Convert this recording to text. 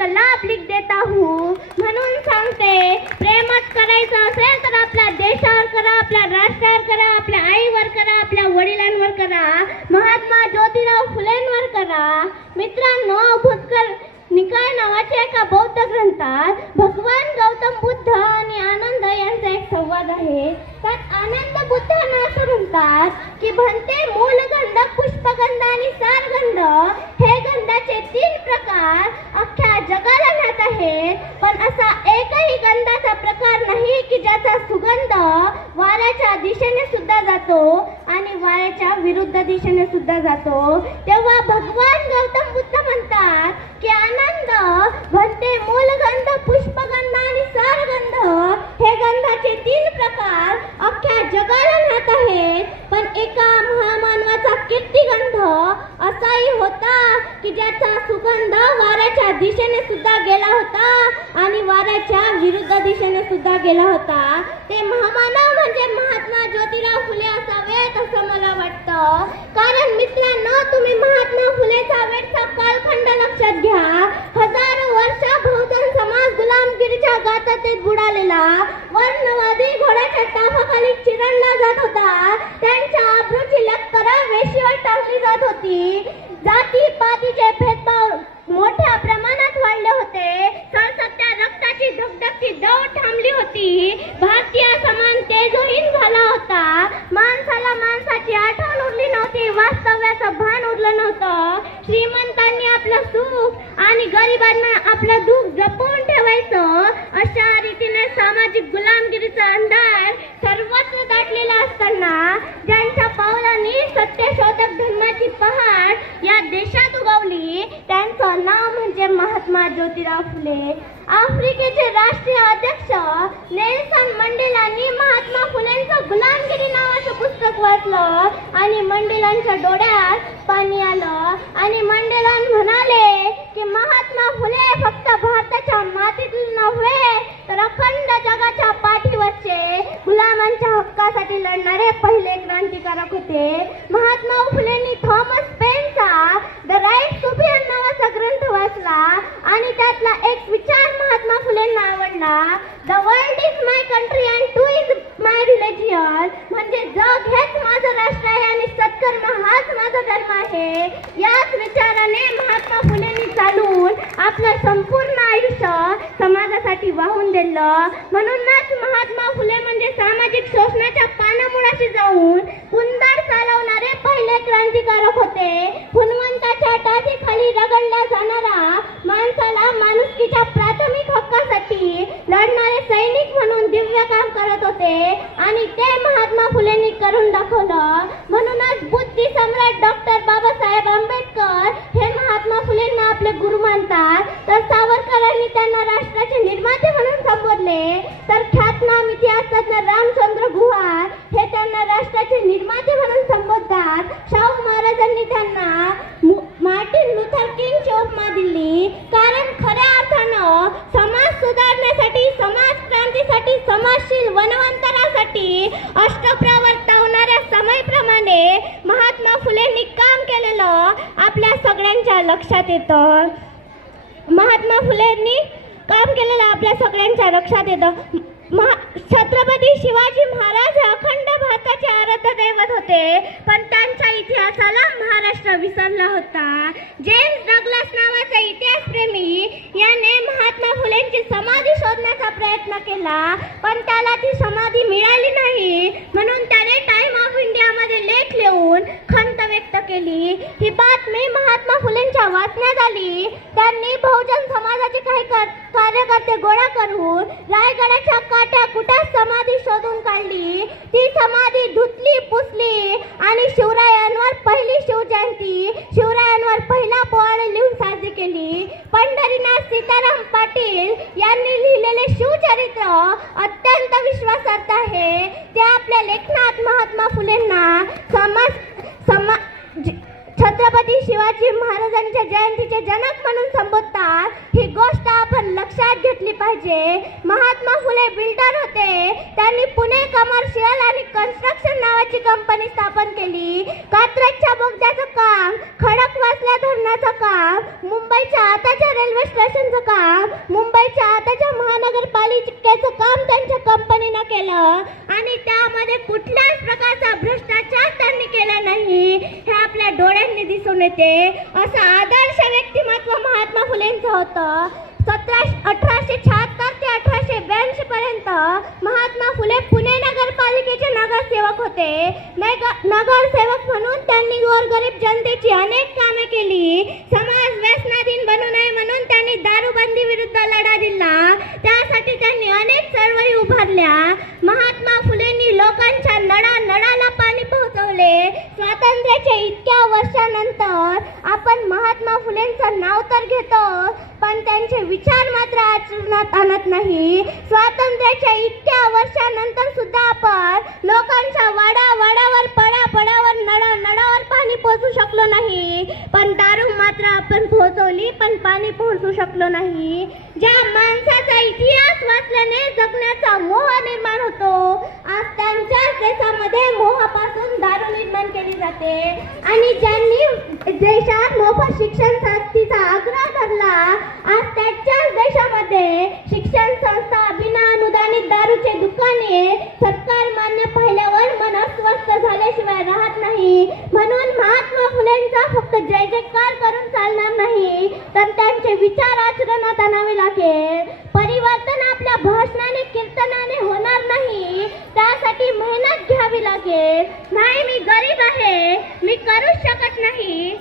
इनका लाभ लिख देता हूँ. म्हणून सांगते, प्रेमच करायचं असेल तर आपल्या देशावर करा, आपल्या राष्ट्रावर करा, आपल्या आईवर करा, आपल्या वडिलांवर करा, महात्मा ज्योतिराव फुलेंवर करा. मित्रांनो, भूतकर निकाय नावाच्या एका बौद्ध ग्रंथात भगवान गौतम बुद्ध आणि आनंद यांचा एक संवाद आहे. त्यात आनंद बुद्धांना असं म्हणतात की भन्ते मूलगंध, पुष्पगंध आणि सारगंध हे गंधाचे 3 प्रकार अख्ख्या जगाला ज्ञात आहेत. पण असा एकही गंधाचा प्रकार नाही की ज्याचा सुगंध वाऱ्याच्या दिशेने सुद्धा जातो आणि वाऱ्याच्या विरुद्ध दिशेने सुद्धा जातो. तेव्हा भगवान गौतम बुद्ध म्हणतात की आनंद भन्ते मूलगंध, पुष्पगंध आणि सारगंध हे गंधाचे 3 प्रकार अख्ख्या जगाला ज्ञात आहेत. पण एका महामानवाचा कीर्तिगंध असाही होता की ज्याचा सुगंध वाऱ्याच्या दिशेने सुद्धा गेला होता आणि वाऱ्याच्या विरुद्ध दिशेने सुद्धा गेला होता. ते महामानव म्हणजे महात्मा ज्योतिराव फुले असावेत असं मला वाटतं. कारण मित्रांनो, तुम्ही महात्मा फुलेचा वेळचा कालखंड लक्षात घ्या. हजारो वर्ष बहुजन समाज गुलामगिरीच्या गातातेत बुडालेला, वर्णवादी घोड्याच्या टाफाखाली चिरडला जात होता. त्यांच्या आबरूची लक्तरा वेशीवर टाकली जात होती. जाती पातीचे भेदभाव मोठ्या प्रमाणात वाढले होते. संसदच्या रक्ताची धगधगती दौड थांबली होती. भारतीय समाज तेजोहीन झाला होता. माणसाला माणसाची आठवण उरली नव्हती. वास्तव्याचं भान उरलं नव्हतं. श्रीमंतांनी आपलं सुख आणि गरिबांना आपलं दुःख जपून ठेवायचं. अशा रीतीने सामाजिक गुलामगिरीचा अंधार सर्वत्र दाटलेला असताना ज्यांच्या पावलांनी सत्यशोधक धर्माची पहाड या देशात उगवली, त्यांचं नाव म्हणजे महात्मा ज्योतिराव फुले. आफ्रिकेचे राष्ट्रीय अध्यक्ष नेल्सन मंडेलांनी महात्मा फुलेंचं गुलामगिरी नावाचं पुस्तक वाचलं आणि मंडेलांच्या डोळ्यात पाणी आलं आणि मंडेला म्हणाले की महात्मा फुले फक्त भारताच्या मातीतील नव्हे तर अखंड जगाच्या पाठीवरचे गुलामांच्या हक्कासाठी लढणारे पहिले क्रांतिकारक होते. महात्मा फुलेंनी थॉमस पेनचा द राईट टू फ्रीडम नावाचा ग्रंथ वाचला आणि त्यातला एक विचार महात्मा फुलेंना आवडला. The world is my country and two is my religion. म्हणजे जग हेच माझं राष्ट्र आहे आणि सत्कर्म हाच माझा धर्म आहे. याच विचाराने महात्मा फुलेंनी चालून आपलं संपूर्ण आयुष्य समाजासाठी वाहून दिलं. म्हणूनच महात्मा फुले म्हणजे सामाजिक शोषणाच्या पानामुळाशी जाऊन कुंदार चालवणारे पहिले क्रांतिकारक होते. हुनवंताच्या टाचीखाली रगडला जाणारा, माणसाला माणुसकीच्या प्राथमिक हक्कासाठी लढणारे सैनिक म्हणून दिव्य काम करत होते आणि ते महात्मा फुलेंनी करून दाखवलं. म्हणूनच बुद्धी सम्राट डॉक्टर बाबासाहेब आंबेडकर हे महात्मा फुलेंना आपले गुरु मानतात. तर सावरकरांनी त्यांना राष्ट्राचे निर्माते म्हणून संबोधले. तर ख्यातनाम इतिहासतज्ञ रामचंद्र गुहा हे त्यांना राष्ट्राचे निर्माते म्हणून संबोधतात. शाहू महाराजांनी त्यांना मार्टिन लुथर किंगची उपमा दिली. कारण खऱ्या अर्थानं समाज सुधारण्यासाठी, समाज क्रांतीसाठी, समाजशील वनवंतरासाठी अष्टप्रवर्तवणाऱ्या समयप्रमाणे महात्मा फुलेंनी काम केलेलं आपल्या सगळ्यांच्या लक्षात येतं. महात्मा फुलेंनी काम केलेलं आपल्या सगळ्यांच्या लक्षात येतं. छत्रपती शिवाजी महाराज हे अखंड भारताचे आराध्य दैवत होते. पण त्यांच्या इतिहासाला महाराष्ट्र विसरला होता. जेम्स डग्लस नावाचा इतिहासप्रेमी याने महात्मा फुलेंची समाधी शोधण्याचा प्रयत्न केला, पण त्याला ती समाधी मिळाली नाही. म्हणून त्याने टाइम ऑफ इंडियामध्ये लेख लिहून खंत व्यक्त केली. ही बातमी महात्मा फुलेंच्या वाचण्यात आली. त्यांनी बहुजन समाजाचे काही कार्यकर्ते गोळा करून रायगडाच्या काट्या कुठ्या समाधी शोधून काढली. ती समाधी धुतली, पुसली आणि शिवरायांवर पहिली शिवजयंती, शिवरायांवर पहिला पोवाडे लिहून साजरी केली. पंढरीनाथ सीताराम पाटील यांनी लिहिलेले शिवचरित्र अत्यंत विश्वासार्ह आहे. ते आपल्या लेखनात महात्मा फुलेंना छत्रपती शिवाजी महाराजांच्या जयंतीचे जनक म्हणून संबोधतात. ही गोष्ट आपण लक्षात घेतली पाहिजे. महात्मा फुले बिल्डर होते. त्यांनी पुणे कमर्शियल आणि कन्स्ट्रक्शन नावाची कंपनी स्थापन केली. कात्रजच्या बोगद्याचं काम, खडकवासला धरणाचं काम, मुंबई मुंबईच्या आताच्या रेल्वे स्टेशनचं काम, मुंबईच्या आताच्या महानगरपालिकेचं काम त्यांच्या कंपनीनं केलं आणि त्यामध्ये कुठल्याच प्रकारचा भ्रष्टाचार त्यांनी केला नाही हे आपल्या डोळ्यांनी दिसून येते. असं आदर्श व्यक्तिमत्व महात्मा फुलेंचं होतं. 1876 ते 1882 पर्यंत महात्मा फुले पुणे नगरपालिकेचे नगरसेवक होते. नगरसेवक म्हणून त्यांनी गोरगरीब जनतेची अनेक कामे केली. समाज व्यसनाधीन बनू नये म्हणून त्यांनी दारूबंदी विरुद्ध लढा दिला. त्यासाठी त्यांनी अनेक चळवळी उभारल्या. महात्मा फुलेंनी लोकांच्या नळाला पाणी पोहोचवले. स्वातंत्र्याच्या इतक्या वर्षानंतर आपण महात्मा फुलेंचं नाव तर घेतो पण त्यांचे विचार मात्र आचरणात आणत नाही. स्वातंत्र्याच्या इतक्या वर्षानंतर सुद्धा आपण लोकांच्या वाड्यावर पडावर नळावर पाणी पोहोचू शकलो नाही, पण दारू मात्र आपण पोहोचवली पण पाणी पोहोचू शकलो नाही. ज्या माणसाचा इतिहास वाचल्याने जगण्याचा मोह निर्माण होतो, आज त्यांच्याच देशामध्ये मोहापासून दारू निर्माण केली जाते. आणि ज्यांनी देशात मोफत शिक्षण सक्तीचा आग्रह धरला, आज त्याच्याच देशामध्ये शिक्षण संस्था, बिना अनुदानित दारूचे दुकाने सरकार मान्य पाहिल्यावर मन अस्वस्थ झाल्याशिवाय राहत नाही. म्हणून महात्मा फुलेंचा फक्त जय जयकार करून चालणार नाही, तर त्यांचे विचार आचरणात आणावे लागेल. परिवर्तन आपल्या भाषणाने कीर्तनाने होणार नाही, त्यासाठी मेहनत घ्यावी लागेल. नाही, मी गरीब आहे, मी करूच शकत नाही,